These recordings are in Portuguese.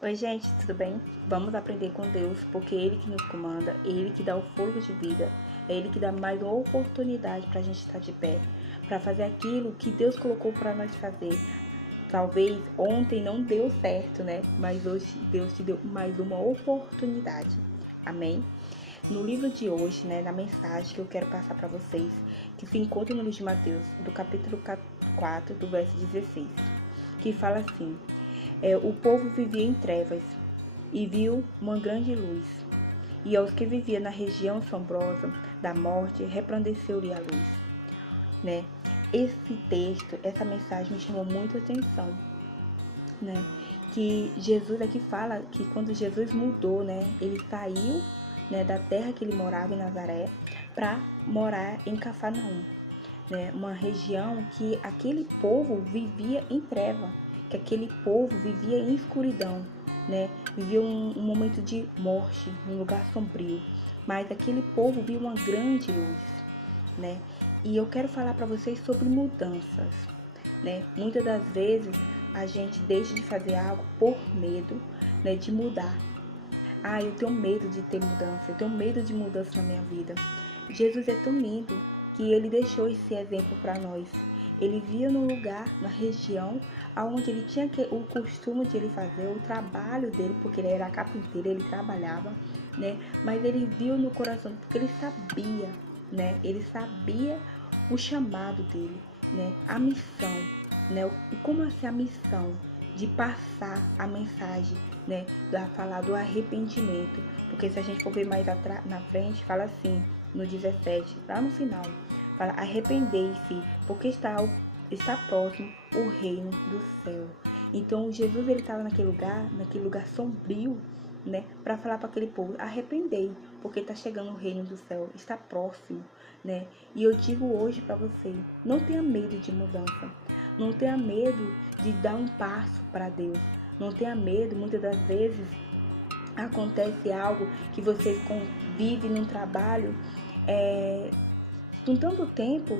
Oi, gente, tudo bem? Vamos aprender com Deus, porque é Ele que nos comanda, é Ele que dá o fôlego de vida, é Ele que dá mais uma oportunidade para a gente estar de pé, para fazer aquilo que Deus colocou para nós fazer. Talvez ontem não deu certo, né? Mas hoje Deus te deu mais uma oportunidade. Amém? No livro de hoje, né, na mensagem que eu quero passar para vocês, que se encontra no livro de Mateus, do capítulo 4, do verso 16, que fala assim: o povo vivia em trevas e viu uma grande luz. E aos que viviam na região sombrosa da morte, resplandeceu-lhe a luz, né? Esse texto, essa mensagem me chamou muita atenção, né? Que Jesus aqui fala que quando Jesus mudou, né? Ele saiu, né, da terra que ele morava em Nazaré para morar em Cafarnaum, né? Uma região que aquele povo vivia em treva, que aquele povo vivia em escuridão, né? Vivia um momento de morte, um lugar sombrio. Mas aquele povo viu uma grande luz, né? E eu quero falar para vocês sobre mudanças, né? Muitas das vezes a gente deixa de fazer algo por medo, né, de mudar. Ah, eu tenho medo de ter mudança, eu tenho medo de mudança na minha vida. Jesus é tão lindo que ele deixou esse exemplo para nós. Ele via no lugar, na região, onde ele tinha o costume de ele fazer, o trabalho dele, porque ele era carpinteiro, ele trabalhava, né? Mas ele viu no coração, porque ele sabia, né? Ele sabia o chamado dele, né? A missão, né? E como assim a missão de passar a mensagem, né? Da falar do arrependimento, porque se a gente for ver mais na frente, fala assim, no 17, lá no final, fala: arrependei-se, porque está próximo o reino do céu. Então Jesus ele estava naquele lugar sombrio, né, para falar para aquele povo: arrependei, porque está chegando o reino do céu, está próximo, né? E eu digo hoje para você: não tenha medo de mudança, não tenha medo de dar um passo para Deus, não tenha medo. Muitas das vezes acontece algo que você convive num trabalho com tanto tempo,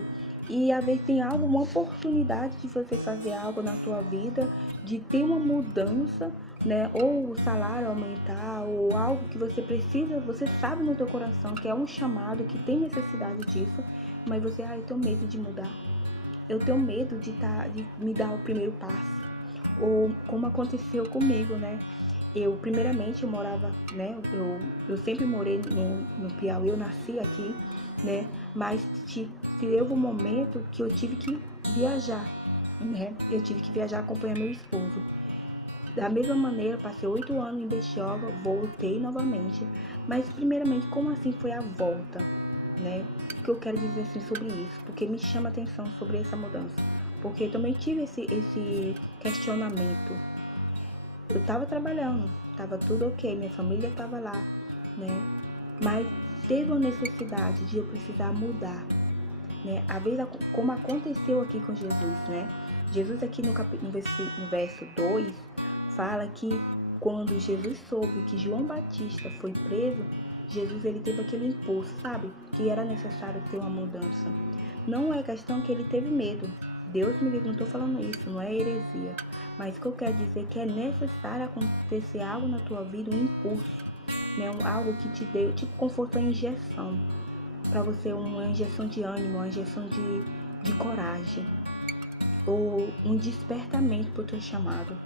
e às vezes tem algo, uma oportunidade de você fazer algo na sua vida, de ter uma mudança, né? Ou o salário aumentar, ou algo que você precisa, você sabe no teu coração que é um chamado, que tem necessidade disso, mas você: eu tenho medo de mudar. Eu tenho medo de me dar o primeiro passo. Ou como aconteceu comigo, né? Primeiramente, eu morava, né? Eu sempre morei no Piauí, eu nasci aqui, né? Mas teve um momento que eu tive que viajar, né? Eu tive que viajar acompanhar meu esposo. Da mesma maneira, passei 8 anos em Bertioga, voltei novamente. Mas, primeiramente, como assim foi a volta, né? O que eu quero dizer assim sobre isso? Porque me chama a atenção sobre essa mudança. Porque eu também tive esse questionamento. Eu tava trabalhando, tava tudo ok, minha família tava lá, né? Mas teve uma necessidade de eu precisar mudar, né? A vez como aconteceu aqui com Jesus, né? Jesus aqui no verso 2 fala que quando Jesus soube que João Batista foi preso, Jesus ele teve aquele impulso, sabe? Que era necessário ter uma mudança. Não é questão que ele teve medo. Deus me livre, não estou falando isso, não é heresia. Mas o que eu quero dizer é que é necessário acontecer algo na tua vida, um impulso, né? Algo que te dê, tipo conforto, uma injeção para você, uma injeção de ânimo, uma injeção de coragem, ou um despertamento para o teu chamado.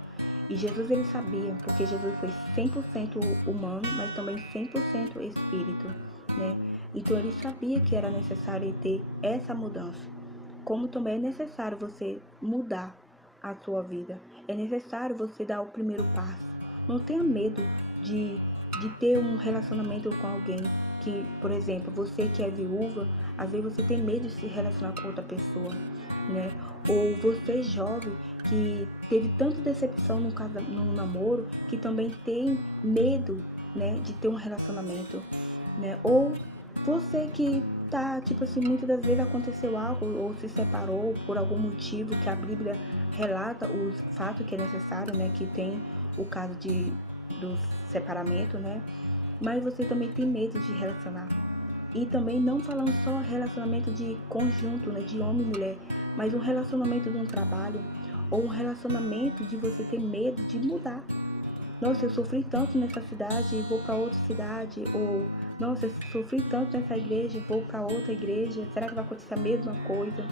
E Jesus ele sabia, porque Jesus foi 100% humano, mas também 100% espírito, né? Então ele sabia que era necessário ter essa mudança. Como também é necessário você mudar a sua vida. É necessário você dar o primeiro passo. Não tenha medo de, de ter um relacionamento com alguém que, por exemplo, você que é viúva, às vezes você tem medo de se relacionar com outra pessoa, né? Ou você jovem que teve tanta decepção no namoro, que também tem medo, né, de ter um relacionamento, né? Ou você que tá, tipo assim, muitas das vezes aconteceu algo ou se separou por algum motivo que a Bíblia relata o fato que é necessário, né, que tem o caso do separamento, né? Mas você também tem medo de relacionar. E também não falando só relacionamento de conjunto, né, de homem e mulher, mas um relacionamento de um trabalho ou um relacionamento de você ter medo de mudar, nossa, eu sofri tanto nessa cidade e vou para outra cidade, ou nossa, eu sofri tanto nessa igreja e vou para outra igreja, será que vai acontecer a mesma coisa?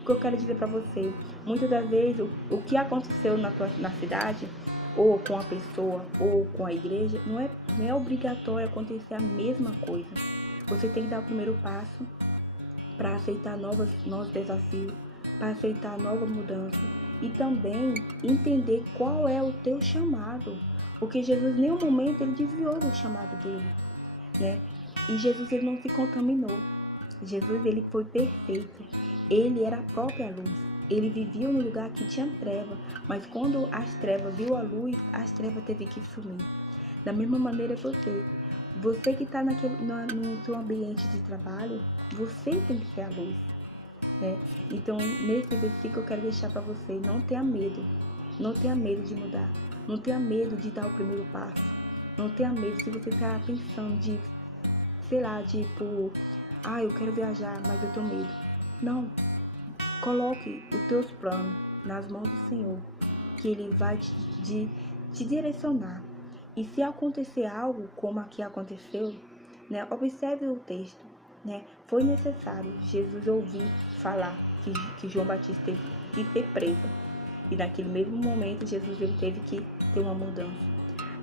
O que eu quero dizer para você, muitas das vezes o que aconteceu na cidade, ou com a pessoa, ou com a igreja, não é obrigatório acontecer a mesma coisa. Você tem que dar o primeiro passo para aceitar novos desafios, para aceitar nova mudança e também entender qual é o teu chamado, porque Jesus em nenhum momento ele desviou do chamado dele, né? E Jesus ele não se contaminou. Jesus ele foi perfeito. Ele era a própria luz. Ele vivia num lugar que tinha treva, mas quando as trevas viu a luz, as trevas teve que sumir. Da mesma maneira você que está no seu ambiente de trabalho, você tem que ser a luz, né? Então, nesse versículo eu quero deixar para você, não tenha medo. Não tenha medo de mudar. Não tenha medo de dar o primeiro passo. Não tenha medo se você está pensando de, sei lá, tipo, eu quero viajar, mas eu tenho medo. Não. Coloque os teus planos nas mãos do Senhor, que Ele vai te direcionar. E se acontecer algo como aqui aconteceu, né, observe o texto. Né? Foi necessário Jesus ouvir falar que João Batista teve que ser preso. E naquele mesmo momento Jesus ele teve que ter uma mudança.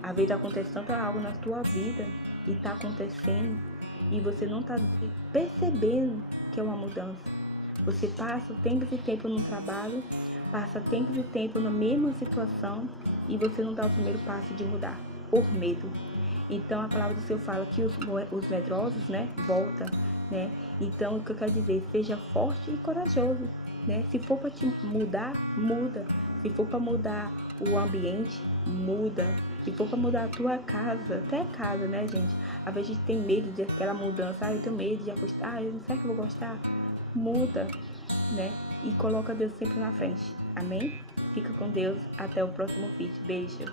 Às vezes acontece tanto algo na tua vida e está acontecendo e você não está percebendo que é uma mudança. Você passa tempos e tempo no trabalho, passa tempos e tempo na mesma situação e você não dá o primeiro passo de mudar, por medo. Então a palavra do Senhor fala que os medrosos, né, volta, né? Então o que eu quero dizer, seja forte e corajoso, né? Se for para te mudar, muda. Se for para mudar o ambiente, muda. Se for para mudar a tua casa, até a casa, né, gente? Às vezes a gente tem medo de aquela mudança, eu tenho medo de apostar, eu não sei que eu vou gostar. Muda, né? E coloca Deus sempre na frente. Amém? Fica com Deus. Até o próximo vídeo. Beijo.